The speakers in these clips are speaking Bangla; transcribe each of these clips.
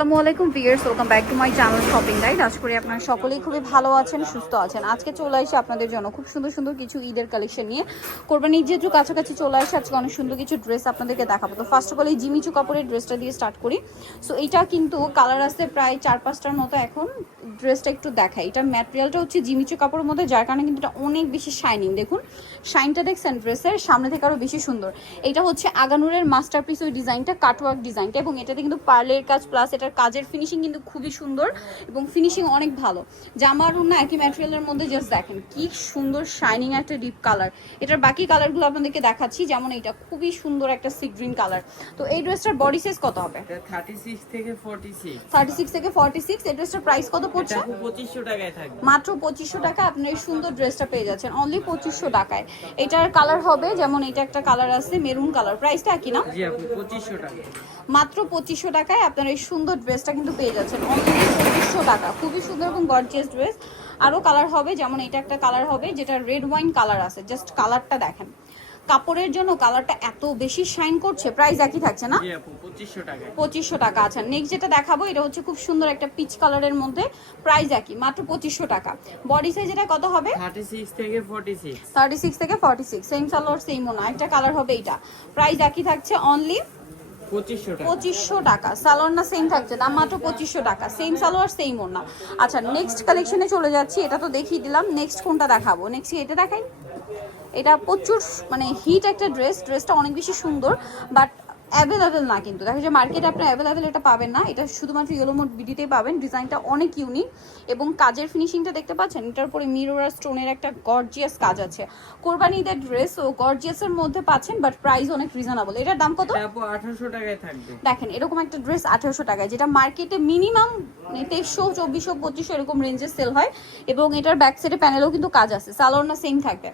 আসসালামু আলাইকুম viewers welcome back to my channel shopping guide. আশা করি আপনারা সকলেই খুবই ভালো আছেন, সুস্থ আছেন। আজকে চলে আসি আপনাদের জন্য খুব সুন্দর সুন্দর কিছু ঈদের কালেকশন নিয়ে। কোরবানির যেহেতু কাছাকাছি চলে আসে, আজকে অনেক সুন্দর কিছু ড্রেস আপনাদেরকে দেখাবো। তো ফার্স্ট অফ অল এই জিমিচু কাপড়ের ড্রেসটা দিয়ে স্টার্ট করি। সো এইটা কিন্তু কালার আছে প্রায় চার পাঁচটার মতো এখন। ড্রেসটা একটু দেখাই। এটা ম্যাটেরিয়ালটা হচ্ছে জিমিচু কাপড়ের মধ্যে, যার কারণে কিন্তু এটা অনেক বেশি শাইনিং দেখুন শাইনটা দেখছেন ড্রেসের, সামনে থেকে আরও বেশি সুন্দর। এটা হচ্ছে আগানুরের মাস্টারপিস ওই ডিজাইনটা কাটওয়ার্ক ডিজাইনটা এবং এটাতে কিন্তু পার্লের কাজ প্লাস এটার কাজের ফিনিশিং কিন্তু খুবই সুন্দর এবং ফিনিশিং অনেক ভালো। জামার না একই ম্যাটেরিয়ালের মধ্যে জাস্ট দেখেন কি সুন্দর শাইনিং একটা ডিপ কালার এটার বাকি কালারগুলো আপনাদেরকে দেখাচ্ছি যেমন এটা খুবই সুন্দর একটা সি গ্রিন কালার তো এই ড্রেসটার বডি সাইজ কত হবে? 36 থেকে 46 থার্টি সিক্স থেকে ফর্টি সিক্স এই ড্রেসটার প্রাইস কত পড়ছে? 2500 টাকায় থাকবে। মাত্র পঁচিশশো টাকা আপনার এই সুন্দর ড্রেসটা পেয়ে যাচ্ছেন অনলি পঁচিশশো টাকায়। এটার কালার হবে যেমন এটা একটা কালার আছে মেরুন কালার প্রাইসটা একই না? জি আপু 2500 টাকা মাত্র পঁচিশশো টাকায় আপনার এই সুন্দর ড্রেসটা কিন্তু পেয়ে যাচ্ছেন। অনলি টাকা। খুবই সুন্দর এবং গর্জিয়াস ড্রেস আরও কালার হবে যেমন এটা একটা কালার হবে যেটা রেড ওয়াইন কালার আছে। জাস্ট কালারটা দেখেন। কাপড়ের জন্য কালারটা এত বেশি শাইন করছে প্রাইস একই থাকছে না? জি আপু 2500 টাকায় পঁচিশশো টাকা আচ্ছা। নেক্সট যেটা দেখাবো এটা হচ্ছে খুব সুন্দর একটা পিচ কালারের মধ্যে প্রাইস একই মাত্র পঁচিশশো টাকা। বডি সাইজ এটা কত হবে? 36 থেকে 46 থার্টি সিক্স থেকে forty six same salwar same ওনা একটা কালার হবে এইটা। প্রাইস একই থাকছে অনলি 2500 টাকা পঁচিশশো টাকা। সালোয়ার না সেম থাকছে, দাম মাত্র পঁচিশশো টাকা। সেম সালোয়ার সেম ওনা আচ্ছা নেক্সট কালেকশনে চলে যাচ্ছি, এটা তো দেখিয়ে দিলাম। নেক্সট কোনটা দেখাবো? নেক্সট এটা দেখাই? এটা প্রচুর মানে হিট একটা ড্রেস ড্রেসটা অনেক বেশি সুন্দর বাট অ্যাভেলেবেল না কিন্তু। দেখা যায় মার্কেটে আপনি অ্যাভেলেবেল এটা পাবেন না। এটা শুধুমাত্র ইয়েলো মোড বিডিতেই পাবেন। ডিজাইনটা অনেক ইউনিক এবং কাজের ফিনিশিংটা দেখতে পাচ্ছেন। এটার উপরে মিরর স্টোনের একটা গর্জিয়াস কাজ আছে। কোরবানি ঈদের ড্রেস ও গর্জিয়াসের মধ্যে পাচ্ছেন বাট প্রাইস অনেক রিজনেবল এটার দাম কত? 1800 টাকায় থাকবে। দেখেন এরকম একটা ড্রেস আঠারোশো টাকায় যেটা মার্কেটে মিনিমাম তেইশশো চব্বিশশো পঁচিশশো এরকম রেঞ্জে সেল হয়। এবং এটার ব্যাক সাইডে প্যানেলও কিন্তু কাজ আছে। সালোয়ার না সেম থাকবে।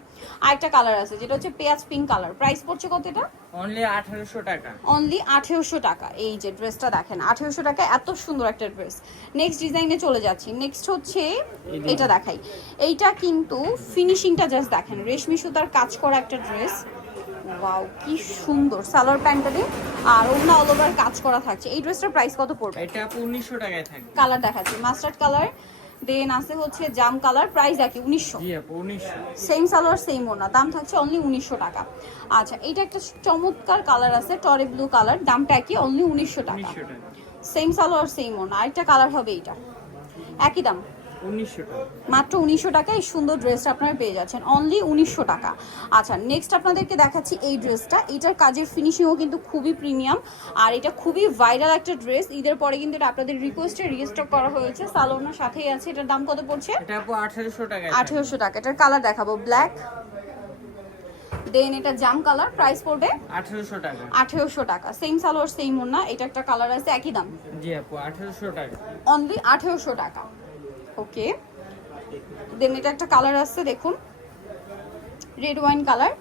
আর একটা কালার আছে যেটা হচ্ছে পেঁয়াজ পিঙ্ক কালার প্রাইস পড়ছে কত এটা? অনলি 1800 টাকা। অনলি আঠেরোশো টাকা। এই যে ড্রেসটা দেখেন আঠেরোশো টাকা এত সুন্দর একটা ড্রেস নেক্সট ডিজাইনে চলে যাচ্ছি। নেক্সট হচ্ছে এটা দেখাই। এইটা কিন্তু ফিনিশিংটা জাস্ট দেখেন। রেশমি সুতার কাজ করা একটা ড্রেস ওয়াও কি সুন্দর। সালোয়ার প্যান্টালে আর অন্য অল ওভার কাজ করা থাকছে। এই ড্রেসটার প্রাইস কত পড়বে? এটা আপু 1900 টাকায় থাকবে। কালার দেখাচ্ছি। মাস্টার্ড কালার দেন আছে হচ্ছে জাম কালার প্রাইস একই উনিশশো। জি আপু 1900 সেম সালোয়ার সেম ওনা দাম থাকছে অনলি উনিশশো টাকা। আচ্ছা এইটা একটা চমৎকার কালার আছে টরে ব্লু কালার দামটা একই অনলি উনিশশো টাকা। 1900 টাকা। সেম সালোয়ার সেম ওনা আরেকটা কালার হবে এইটা। একই দাম। 1900 টাকা মাত্র উনিশশো টাকা এই সুন্দর ড্রেসটা আপনারা পেয়ে যাচ্ছেন। অনলি উনিশশো টাকা। আচ্ছা নেক্সট আপনাদেরকে দেখাচ্ছি এই ড্রেসটা এটার কাজের ফিনিশিংও কিন্তু খুবই প্রিমিয়াম আর এটা খুবই ভাইরাল একটা ড্রেস ঈদের পরে কিন্তু এটা আপনাদের রিকোয়েস্টে রিস্টক করা হয়েছে। সালোনার সাথেই আছে। এটার দাম কত পড়ছে? 1800 টাকায়। আঠেরোশো টাকা। এটার কালার দেখাবো। ব্ল্যাক দেন এটা জাম কালার প্রাইস পড়বে? 1800 টাকা। আঠেরোশো টাকা। সেম সালোয়ার সেম ওনা এটা একটা কালার আছে। একই দাম। জি আপু 1800 টাকা। অনলি আঠেরোশো টাকা। ওকে। দেন এটা একটা কালার আসছে, দেখুন। Red wine colour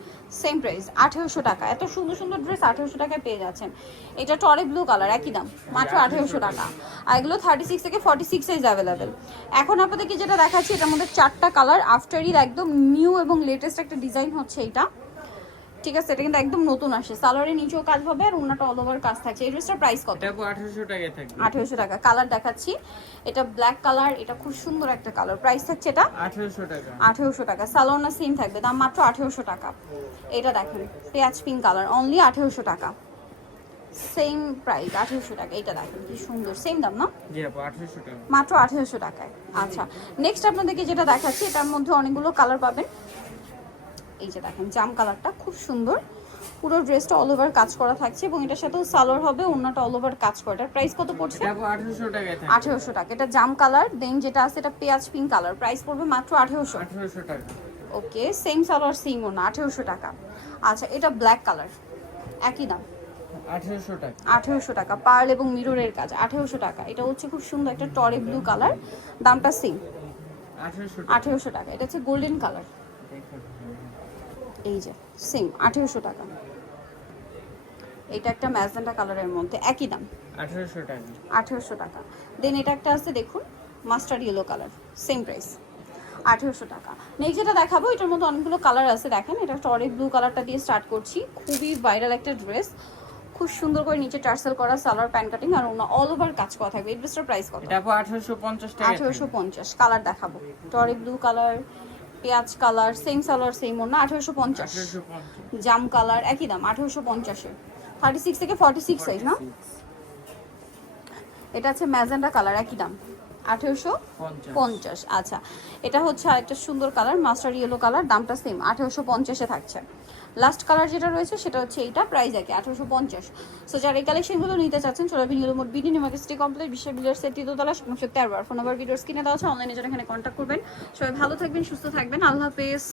same price আঠেরোশো টাকা। এত সুন্দর সুন্দর ড্রেস আঠেরোশো টাকায় পেয়ে যাচ্ছেন। এটা টরে ব্লু কালার একই দাম, মাত্র আঠেরোশো টাকা। আর এগুলো থার্টি সিক্স থেকে ফর্টি সিক্স সাইজ অ্যাভেলেবেল এখন আপনাদেরকে যেটা দেখাচ্ছি, এটার মধ্যে চারটা কালার আফটার একদম নিউ এবং লেটেস্ট একটা ডিজাইন হচ্ছে এটা ঠিক আছে এটা কিন্তু একদম নতুন আসে। সালোয়ারের নিচেও কাজ হবে আর অন্যটা অল ওভার কাজ থাকছে। এই ড্রেসটার প্রাইস কত? এটা আপু 1800 টাকায় থাকবে। আঠেরোশো টাকা। কালার দেখাচ্ছি। এটা ব্ল্যাক কালার এটা খুব সুন্দর একটা কালার প্রাইস থাকছে এটা? 1800 টাকা। আঠেরোশো টাকা। সালোনা সেম থাকবে। দাম মাত্র আঠেরোশো টাকা। এটা দেখেন পেঁয়াজ পিঙ্ক কালার অনলি আঠেরোশো টাকা। সেম প্রাইস আঠেরোশো টাকা। এটা দেখেন কি সুন্দর। সেম দাম না? জি আপু 1800 টাকা। মাত্র আঠেরোশো টাকায়। আচ্ছা নেক্সট আপনাদেরকে যেটা দেখাচ্ছি এটার মধ্যে অনেকগুলো কালার পাবেন। এই যে দেখেন জাম কালারটা খুব সুন্দর। পুরো ড্রেসটা অল ওভার কাজ করা থাকছে এবং এটার সাথেও সালোয়ার হবে অন্যটা অল ওভার কাজ করা। এটার প্রাইস কত পড়ছে? এটা 1800 টাকায় থাকবে আঠেরোশো টাকা। এটা জাম কালার দেন যেটা আছে এটা পেঁয়াজ পিঙ্ক কালার প্রাইস পড়বে মাত্র আঠেরোশো। 1800 টাকা। ওকে সেম সালোয়ার সেম ওনা আঠেরোশো টাকা। আচ্ছা এটা ব্ল্যাক কালার একই দাম। 1800 টাকা। আঠেরোশো টাকা। পার্ল এবং মিররের কাজ আঠেরোশো টাকা। এটা হচ্ছে খুব সুন্দর একটা টরে ব্লু কালার দামটা সেম আঠেরোশো টাকা। এটা হচ্ছে গোল্ডেন কালার এই যে সেম আঠেরোশো টাকা। এটা একটা ম্যাজেন্টা কালারের মধ্যে একই দাম। 1800 টাকা। আঠেরোশো টাকা। দেন এটা একটা আছে দেখুন mustard yellow colour same price আঠেরোশো টাকা। নেক্সট যেটা দেখাবো এটার মধ্যে অনেকগুলো কালার আছে দেখেন এটা টরে ব্লু কালারটা দিয়ে স্টার্ট করছি। খুবই ভাইরাল একটা ড্রেস খুব সুন্দর করে নিচে টার্সেল করা সালোয়ার প্যান্ট কাটিং আর ওনা অল ওভার কাজ করা থাকবে। এই ড্রেসটার প্রাইস কত? এটা আপু আঠারোশো পঞ্চাশ টাকা। আঠেরোশো পঞ্চাশ কালার দেখাবো। টরি ব্লু কালার পেঁয়াজ কালার সেম সালার সেম ওনা আঠারোশো পঞ্চাশ। জাম কালার একই দাম আঠারোশো পঞ্চাশে থার্টি সিক্স থেকে ফর্টি সিক্স সাইজ না এটা আছে ম্যাজেন্ডা কালার একই দাম। আঠেরোশো পঞ্চাশ। আচ্ছা। এটা হচ্ছে আরেকটা সুন্দর কালার মাস্টার ইয়েলো কালার দামটা সেম আঠেরোশো পঞ্চাশে থাকছে। লাস্ট কালার যেটা রয়েছে সেটা হচ্ছে এইটা প্রাইস একই আঠেরোশো পঞ্চাশ। সো যারা এই কালেকশনগুলো নিতে চাচ্ছেন চলে বিনিয়োগ মোট বিডি নিমাকে সিটি কমপ্লেক্স বিশ্ব বিলের সেট দোতলা সমস্ত তেরোবার ফোন নাম্বার ভিডিওস কিনে দেওয়া আছে অনলাইনে যারা এখানে কন্ট্যাক্ট করবেন। সবাই ভালো থাকবেন সুস্থ থাকবেন আল্লাহ হাফেজ।